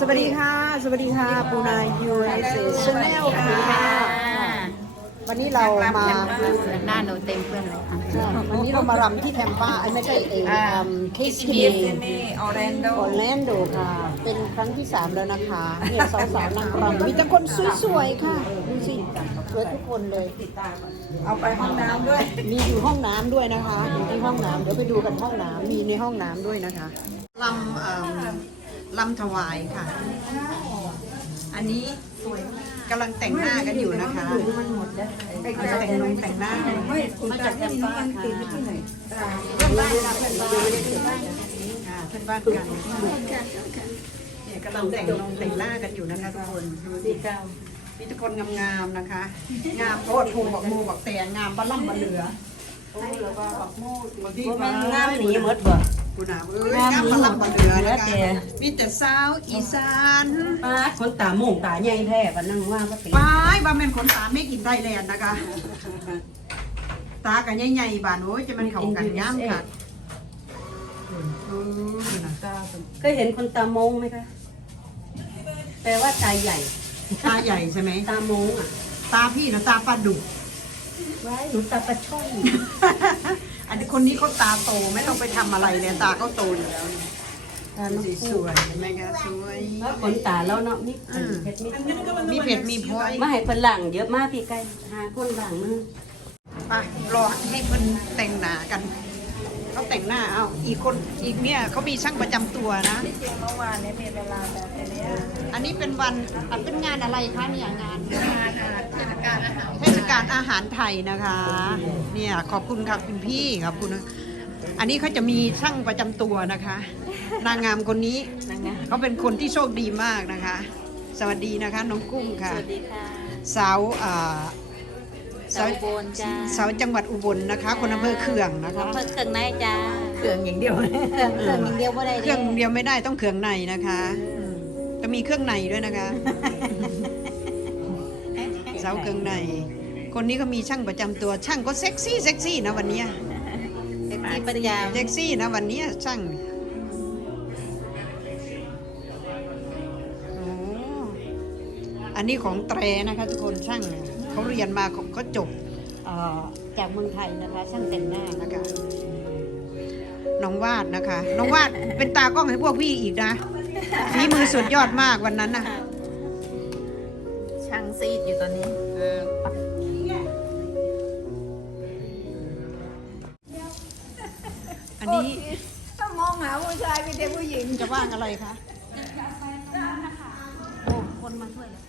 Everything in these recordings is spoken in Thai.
สวัสดีค่ะ สวัสดีค่ะปูนายูเอสชาแนลค่ะวันนี้เรามาหน้าหนูเต็มเพื่อนเลยค่ะวันนี้เรามารำที่แคมป้าไอ้ไม่ใช่เอเคสพีออแลนโดออร์แลนโดค่ะ เป็นครั้งที่3แล้วนะคะเนี่ยสาวๆนางรำมีแต่คนสวยๆค่ะดูสิสวยทุกคนเลยเอาไปห้องน้ำด้วย มีอยู่ห้องน้ำด้วยนะคะอยู่ที่ห้องน้ำเดี๋ยวไปดูกันห้องน้ำมีในห้องน้ำด้วยนะคะลำเอิ่ม ลำถวายค่ะ อันนี้กำลังแต่งหน้ากันอยู่นะคะกำลังแต่งนงแต่งหน้ามาจากแคมป้าค่ะเพื่อนบ้านค่ะเพื่อนบ้านค่ะเพื่อนบ้านกันเนี่ยกำลังแต่งนงแต่งหน้ากันอยู่นะคะทุกคนดูสิมีทุกคนงามๆนะคะ งามโพดภูบอกมูบอกแต่งามบะล่ำบะเหลือมันงามหนีหมดบ่ กูหนาเอ้ยงามบะล่ำบะเหลือนะคะมีแต่สาวอีสานป้าคนตาโมงตาใหญ่แท้ปะนั่งว่าก็ติป้ายว่าแม่นคนตาไม่กินไทยแลนด์นะคะ ตากันใหญ่ๆบานโอ้ยจะมันเข้ากันย่ามค่ะเออนะเคยเห็นคนตาโมงไหมคะแปลว่าตาใหญ่ ตาใหญ่ใช่ไหมตาโมงอะ ตาพี่นะตาปลาดุก ไว้หนูตาปลาช่อนอันนี้คนนี้เขาตาโตไม่ต้องไปทำอะไรเลยตาเขาโตอยู่แล้วเนี่ยตาน้องสีสคู่วยเห็นไหมคะสวยแล้วขนตาแล้วเนาะมีเพชรมีมีเผ็ดมีพลอยมาให้ฝรั่งเยอะมากพี่ไก่หาคนหลังนึงไปรอให้เพิ่นแต่งหน้ากันเขา แต่งหน้าเอาอีกคนอีกเนี่ยเขามีช่างประจำตัวนะจริงเมื่อวานนี้มีเวลาแต่ทีนี้อันนี้เป็นวันอะเป็นงานอะไรคะเนี่ยงาน งานเทศกาลอาหารเทศกาลอาหารไทยนะคะ เนี่ยขอบคุณครับคุณพี่ขอบคุณนะอันนี้เขาจะมีช่างประจำตัวนะคะ นางงามคนนี้นางงามเขาเป็นคนที่โชคดีมากนะคะ สวัสดีนะคะน้องกุ้งค่ะ สวัสดีค่ะ สาวอ่า สาวอุบลจ้าสาวจังหวัดอุบลนะคะ คนอำเภอเขื่องนะคะอำเภอเครื่องในจ้าเครื่องอย่างเดียวเครื่องเครื่องอย่างเดียวไม่ได้เครื่องเดียวไม่ได้ต้องเครื่องในนะคะจะมีเครื่องในด้วยนะคะ สาวเครื่องใน คนนี้ก็มีช่างประจำตัวช่างก็เซ็กซี่เซ็กซี่นะวันเนี้ยเด็กที่ปัญญาเซ็กซี่นะวันเนี้ยช่างโอ้อันนี้ของแตรนะคะทุกคนช่าง เนี่ยเขาเรียนมาเขาเขาจบเอ่อจากเมืองไทยนะคะช่างแต่งหน้านะคะน้องวาดนะคะ น้องวาดเป็นตากล้องให้พวกพี่อีกนะฝีมือสุดยอดมากวันนั้นนะช่างซีดอยู่ตอนนี้เอออันนี้ถ้ามองหาผู้ชายมีแต่ผู้หญิงจะว่างอะไรคะโอ้ คนมาช่วยเลย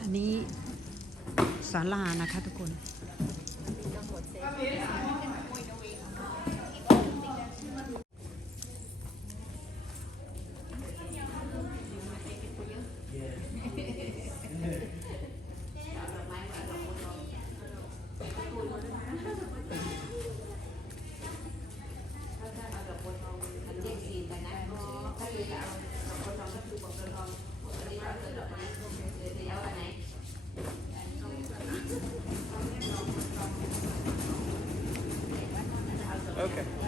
อันนี้ศาลานะคะทุกคน รู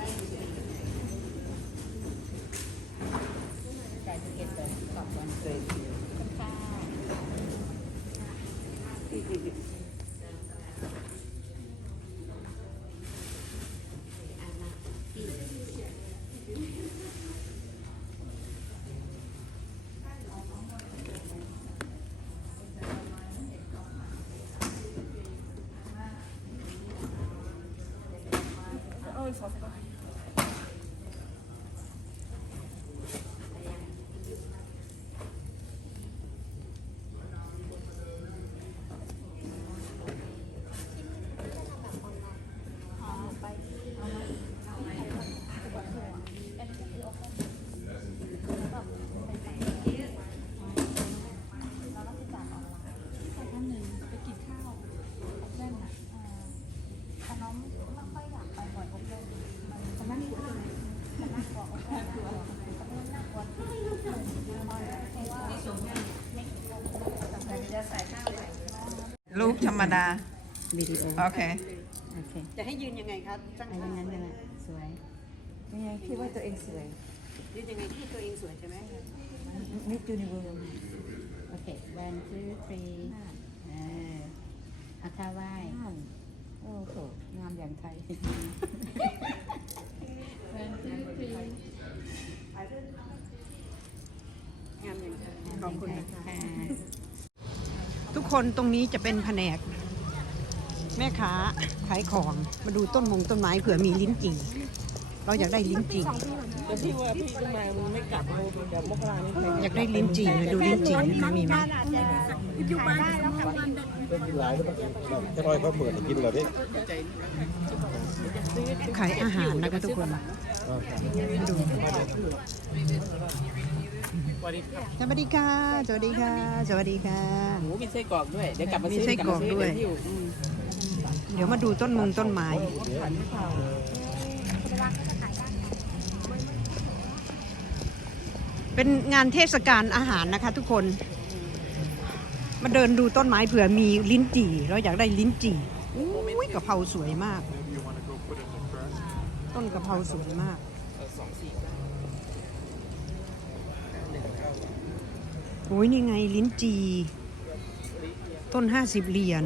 ธรรมดา วิดีโอโอเค โอเคจะให้ยืนยังไงคะช่างอะไรงั้นเลยสวยเนี่ยพี่ว่าตัวเองสวยยืนยังไงที่ตัวเองสวยใช่ไหมมิสยูนิเวิร์โอเค one two three เออเอาท่าไหว้โอ้โหงามอย่างไทยงามอย่างเธอขอบคุณนะคะค่ะ ทุกคนตรงนี้จะเป็นแผนก แม่ค้าขายของมาดูต้นมงต้นไม้เผื่อมีลิ้นจี่เราอยากได้ลิ้นจี่แต่พี่ว่าพี่จะมามันไม่กลับเลยเดี๋ยวมกรานี่ใครอยากได้ลิ้นจี่มาดูลิ้นจี่นะคะมี ไหมจะน้อยเขาเปิดให้กินเหรอพี่ขายอาหารนะคะทุกคนดูสวัสดีค่ะสวัสดีค่ะสวัสดีค่ะหมูมีไส้กรอกด้วยเดี๋ยวกลับมามีซื้อไส้กรอกด้วยเดี๋วอืมเดี๋ยวมาดูต้นมงต้นไม้เป็นงานเทศกาลอาหารนะคะทุกคน มาเดินดูต้นไม้เผื่อมีลิ้นจี่ เราอยากได้ลิ้นจี่อุ้ยกะเพราสวยมาก ต้นกะเพราสวยมากโอ้ยนี่ไงลิ้นจี่ต้นห้าสิบเหรียญ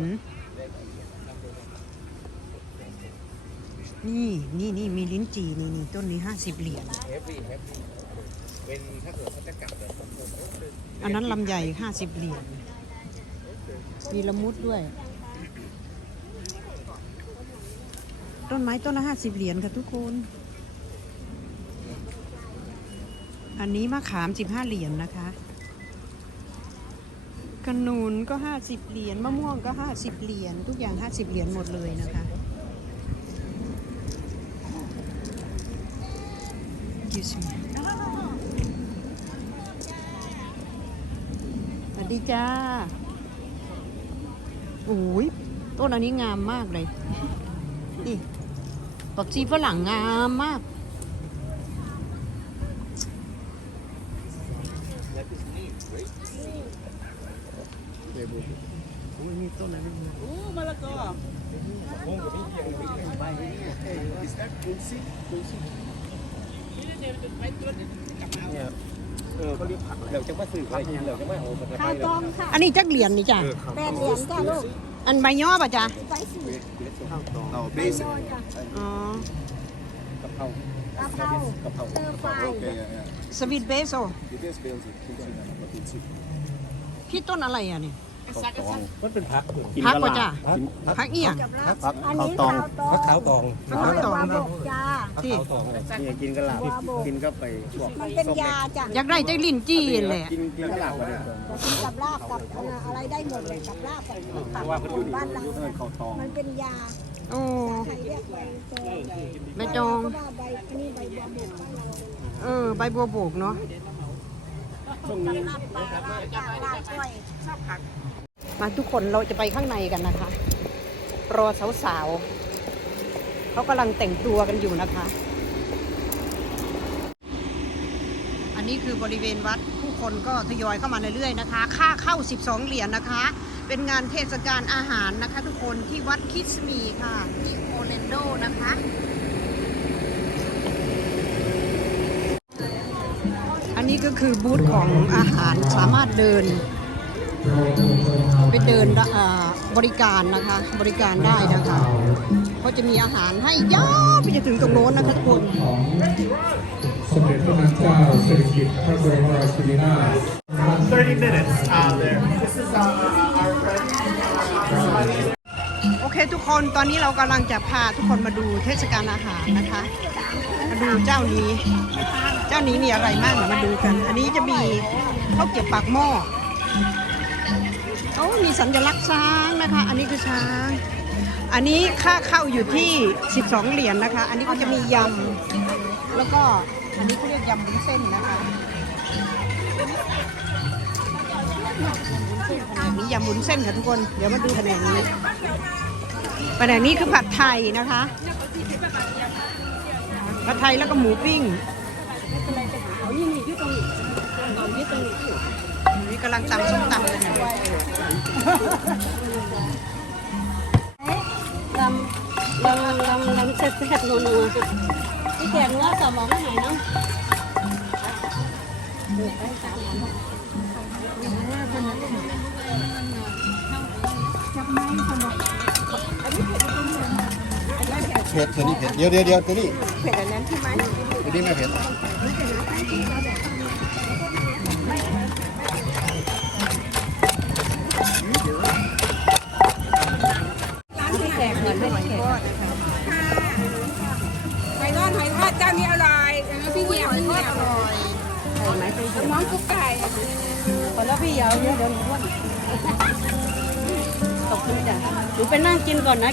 นี่นี่นี่มีลิ้นจี่นี่นี่ต้นนี้ห้าสิบเหรียญเป็นถ้าเกิดเขาจะกลับเลยอันนั้นลำใหญ่ห้าสิบเหรียญ มีละมุดด้วย ต้นไม้ต้นละห้าสิบเหรียญค่ะทุกคน อันนี้มะขามสิบห้าเหรียญนะคะขนุนก็ห้าสิบเหรียญมะม่วงก็ห้าสิบเหรียญทุกอย่างห้าสิบเหรียญหมดเลยนะคะยูสสวัสดีจ้า อ้ยต้นอันนี้งามมากเลย นี่ปักชีฝรั่งงามมาก โอ้มะละกอ เออเขาเรียกผักเดี๋ยวจะมาซื้ออะไรกินเดี๋ยวจะไม่เอาไปทำไมเลยอันนี้จักเหรียญนี่จ้ะแปดเหรียญจ้าลูกอันใบย่อป่ะจ๊ะเอาเบสิกอ๋อ กะเพรากะเพรากะเพราเตอร์ไฟโอเคเนี่ยสวีทเบโซดิเบสเบลสิคุณชินะมาติ ดสิพี่ต้นอะไรอะนี่มันเป็นผักพักป่ะจ้ะพักเอียง ผักข้าวตองผักขาวตองพักตองจ้าที่นี่กินกระหล่ำกินก็ไปพวกมันเป็นยาจ้ะอยากได้จักลิ้นจี้แหละกินกินกระหล่ำมาเลยกินกับลาบกับอะไรได้หมดเลยกับลาบกับผักว่ามันอยู่ดีบ้านเราเออข้าวตองมันเป็นยาโอ้ใครเรียกใบโจใบจองก็ว่าใบนี่ใบบัวบกบ้านเราเออ ใบบัวโบกเนาะช่วงนี้ลาบปลาลาบกลาง ลาบกมาทุกคนเราจะไปข้างในกันนะคะ รอสาวๆเขากำลังแต่งตัวกันอยู่นะคะ อันนี้คือบริเวณวัดผู้คนก็ทยอยเข้ามาเรื่อยๆนะคะ ค่าเข้า 12 เหรียญนะคะ เป็นงานเทศกาลอาหารนะคะ ทุกคนที่วัดคิสมีค่ะที่โอเลนโดนะคะอันนี้ก็คือบูธของอาหารสามารถเดิน ไปเดินอ่าบริการนะคะ บริการได้นะคะก็จะมีอาหารให้ยาวไปจนถึงตรงโน้นนะคะทุกคนสมเด็จพระนางเจ้าสิริกิติ์พระบรมราชินีนาถ 30 minutes out there. This is uh, our friend. โอเคทุกคนตอนนี้เรากำลังจะพาทุกคนมาดูเทศกาลอาหารนะคะ มาดูเจ้านี้ เจ้านี้มีอะไรบ้างมาดูกัน อันนี้จะมีข้าวเก็บปากหม้อ โอ้มีสัญลักษณ์ช้างนะคะ อันนี้คือช้าง อันนี้ค่าเข้าอยู่ที่ 12 เหรียญนะคะ อันนี้ก็จะมียำ แล้วก็อันนี้เขาเรียกยำบุ้นเส้นนะคะแผนกนี้ยำบุ้นเส้นค่ะทุกคน เดี๋ยวมาดูแผนกนี้แผนกนี้คือผัดไทยนะคะ ผัดไทยแล้วก็หมูปิ้ง กำลังตำส้มตำกันอยู่ลำลำลำลำแซ่บๆนัวๆพี่แขกเนื้อสมองไม่ไหนเนาะเผ็ดตัวนี้เผ็ดเดี๋ยวเดี๋ยวเดี๋ยวตัวนี้เผ็ดอันนั้นใช่ไหมตัวนี้ไม่เผ็ด ยาวเยอะเดี๋ยวหนูอ้วนขอบคุณจ้ะหนูไปนั่งกินก่อนนะ